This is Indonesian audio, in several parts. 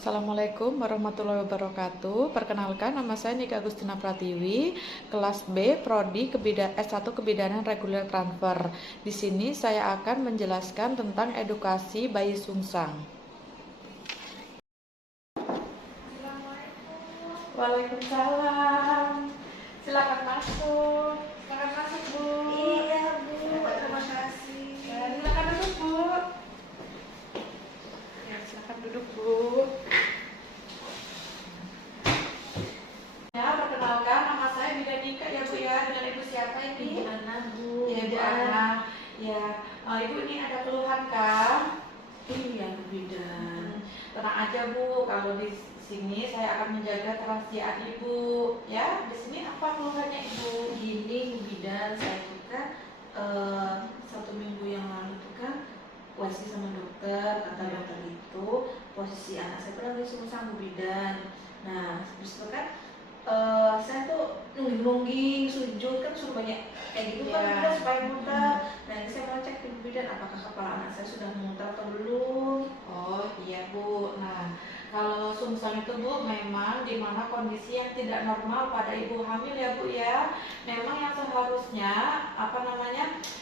Assalamualaikum warahmatullahi wabarakatuh. Perkenalkan, nama saya Nika Agustina Pratiwi, kelas B, Prodi S1 Kebidanan Reguler Transfer. Di sini saya akan menjelaskan tentang edukasi bayi sungsang. Waalaikumsalam. Silakan masuk. Silakan masuk, Bu. Iya, Bu. Terima kasih. Silakan duduk, Bu. Ya, silakan duduk, Bu. Ya, perkenalkan, nama saya Bidan Nika ya, Bu ya. Dengan Ibu siapa ini? Ibu Ana, Bu. Ya, Bu Ana. Ya, Ibu ini ada keluhan kan? Iya, Bu Bidan. Tenang aja, Bu. Kalau di sini saya akan menjaga kerahasiaan Ibu. Ya, di sini apa keluhannya Ibu? Gini, Bu Bidan, saya itu kan 1 minggu yang lalu tuh kan USG sama dokter, kata dokter itu posisi anak saya pernah sungsang, Bu Bidan. Nah, habis itu kan saya tuh nungging sujud kan suruh banyak kayak gitu kan, Iya. udah supaya muter. Nah, ini saya mau cek Bu Bidan, apakah kepala anak saya sudah muter atau belum? Oh iya, Bu. Nah, kalau sungsang itu, Bu, memang di mana kondisi yang tidak normal pada ibu hamil ya, Bu ya. Memang yang seharusnya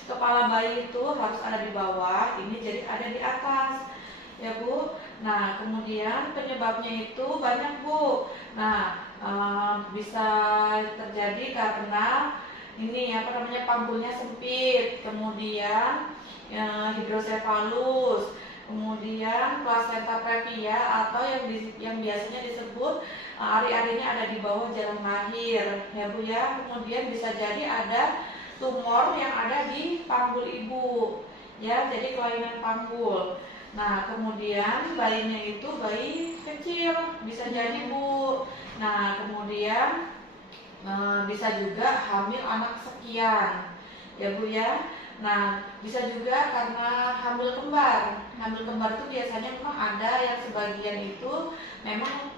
kepala bayi itu harus ada di bawah, ini jadi ada di atas ya, Bu. Nah, kemudian penyebabnya itu banyak, Bu. Nah, bisa terjadi karena ini panggulnya sempit, kemudian hidrosefalus, kemudian plasenta previa atau yang biasanya disebut ari-arinya ada di bawah jalan lahir ya, Bu ya. Kemudian bisa jadi ada tumor yang ada di panggul ibu ya, jadi kelainan panggul. Nah, kemudian bayinya itu bayi kecil bisa jadi, Bu. Nah, kemudian bisa juga hamil anak sekian ya, Bu ya. Nah, bisa juga karena hamil kembar. Hamil kembar itu biasanya memang ada yang sebagian itu memang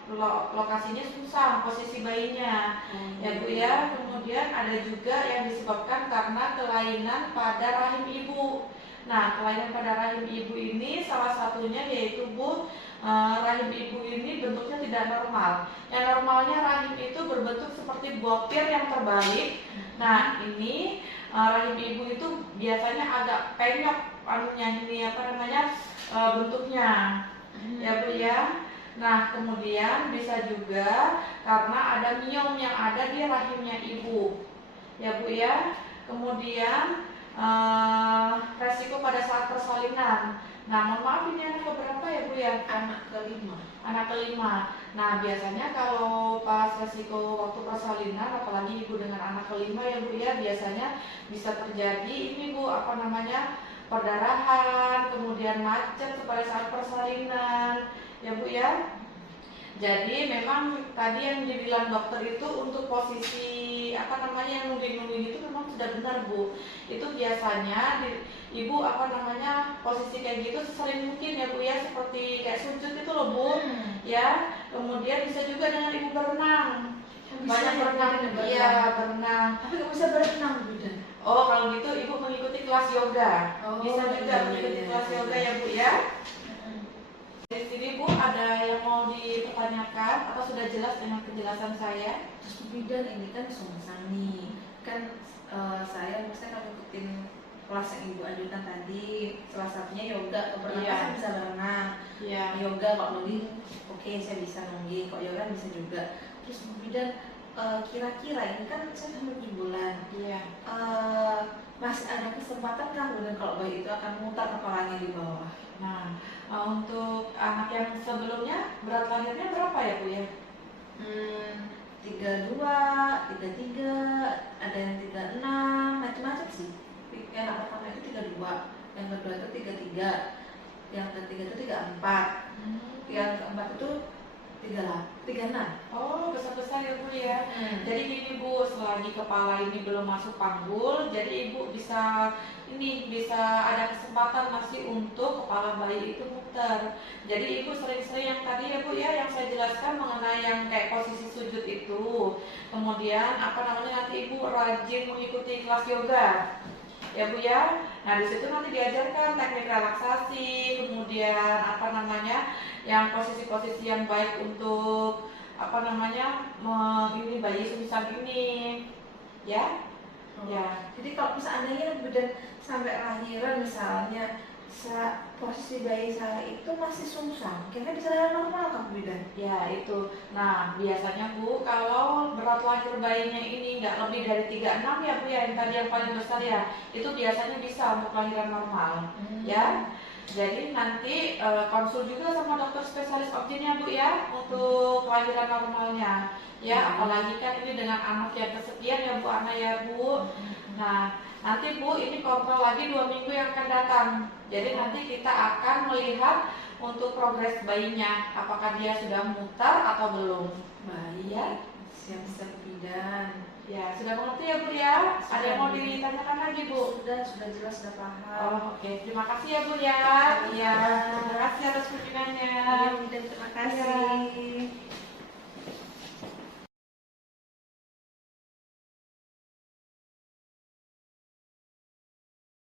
lokasinya susah posisi bayinya ya, Bu ya. Kemudian ada juga yang disebabkan karena kelainan pada rahim ibu. Nah, kelainan pada rahim ibu ini salah satunya yaitu, Bu, rahim ibu ini bentuknya tidak normal. Yang normalnya rahim itu berbentuk seperti buah pir yang terbalik. Nah, ini rahim ibu itu biasanya agak penyok bentuknya ya, Bu ya. Nah, kemudian bisa juga karena ada miom yang ada di rahimnya ibu ya, Bu ya. Kemudian resiko pada saat persalinan. Nah, mohon maaf, ini anak keberapa ya, Bu ya? Anak kelima. Anak kelima. Nah, biasanya kalau pas resiko waktu persalinan, apalagi ibu dengan anak kelima ya, Bu ya, biasanya bisa terjadi ini, Bu, perdarahan, kemudian macet pada saat persalinan ya, Bu ya. Jadi memang tadi yang dibilang dokter itu untuk posisi yang nungging-nungging itu memang sudah benar, Bu. Itu biasanya ibu posisi kayak gitu sesering mungkin ya, Bu ya, seperti kayak sujud itu loh, Bu. Ya, kemudian bisa juga dengan ibu berenang. Banyak berenang, iya berenang. Tapi nggak bisa berenang, Bu Bidan. Oh, kalau gitu ibu mengikuti kelas yoga. Bisa juga mengikuti kelas yoga ya, Bu ya. Di sini, Bu, ada yang mau dipertanyakan atau sudah jelas dengan penjelasan saya? Terus Bu Bidan, ini kan sungsang nih. Kan saya kan ngikutin kelas yang Ibu ajukan tadi. Salah satunya yoga, kalau berenang kan bisa berenang. Iya. Yoga kalau nungging, oke, saya bisa nungging. Kalau yoga bisa juga. Terus Bu Bidan, kira-kira ini kan saya hamil 7 bulan. Iya. Masih ada kesempatan kan kemudian kalau bayi itu akan mutar kepalanya di bawah? Nah, untuk anak yang sebelumnya berat lahirnya berapa ya, Bu ya? 32, 33, ada yang 36, macam-macam sih. Yang anak pertama itu 32, yang kedua itu 33, yang ketiga itu 34, yang keempat itu 36. Oh, besar-besar ya, Bu ya. Jadi gini, Bu, selagi kepala ini belum masuk panggul, jadi Ibu bisa ada kesempatan masih untuk kepala bayi itu muter. Jadi Ibu sering-sering yang tadi ya, Bu ya, yang saya jelaskan mengenai yang kayak posisi sujud itu. Kemudian nanti Ibu rajin mengikuti kelas yoga. Ya, Bu ya. Nah, di situ nanti diajarkan teknik relaksasi, kemudian apa namanya, yang posisi-posisi yang baik untuk apa namanya, ini bayi sungsang ini, ya. Ya. Jadi kalau misalnya bidan sampai lahiran misalnya posisi bayi saya itu masih sungsang, kira-kira bisa lahir normal kan bidan? Ya itu. Nah biasanya Bu, kalau berat lahir bayinya ini nggak lebih dari 36 ya Bu ya, yang tadi yang paling besar ya, itu biasanya bisa untuk lahiran normal. Ya. Jadi nanti konsul juga sama dokter spesialis obstetri Bu ya untuk kelahiran normalnya. Ya, apalagi kan ini dengan anak yang kesekian ya Bu Ana ya Bu. Nah, nanti Bu ini kontrol lagi 2 minggu yang akan datang. Jadi nanti kita akan melihat untuk progres bayinya, apakah dia sudah muter atau belum. Baik, Ya. siap-siap bidan. Ya, sudah mengerti ya Bu ya? Ada yang mau ditanyakan lagi Bu? Sudah jelas, sudah paham. Oh, oke. Terima kasih ya Bu ya. Iya, terima kasih atas kunjungannya. Iya, bidan, terima kasih.